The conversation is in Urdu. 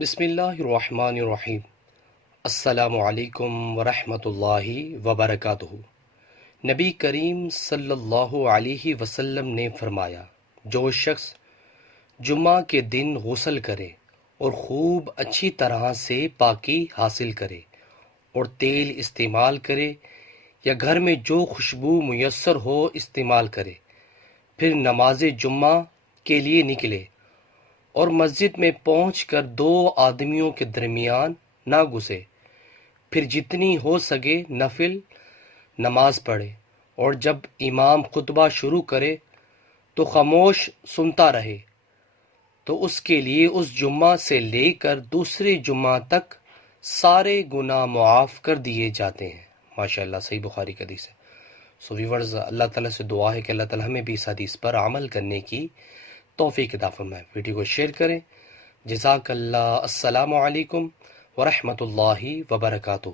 بسم اللہ الرحمن الرحیم۔ السلام علیکم ورحمۃ اللہ وبرکاتہ۔ نبی کریم صلی اللہ علیہ وسلم نے فرمایا، جو شخص جمعہ کے دن غسل کرے اور خوب اچھی طرح سے پاکی حاصل کرے اور تیل استعمال کرے یا گھر میں جو خوشبو میسر ہو استعمال کرے، پھر نماز جمعہ کے لیے نکلے اور مسجد میں پہنچ کر دو آدمیوں کے درمیان نہ گھسے، پھر جتنی ہو سکے نفل نماز پڑھے، اور جب امام خطبہ شروع کرے تو خاموش سنتا رہے، تو اس کے لیے اس جمعہ سے لے کر دوسرے جمعہ تک سارے گناہ معاف کر دیے جاتے ہیں۔ ماشاءاللہ، صحیح بخاری کا حدیث ہے۔ سو ویورز، اللہ تعالیٰ سے دعا ہے کہ اللہ تعالیٰ ہمیں بھی اس حدیث پر عمل کرنے کی توفیق عطا فرمائے۔ ویڈیو کو شیئر کریں۔ جزاک اللہ۔ السلام علیکم ورحمۃ اللہ وبرکاتہ۔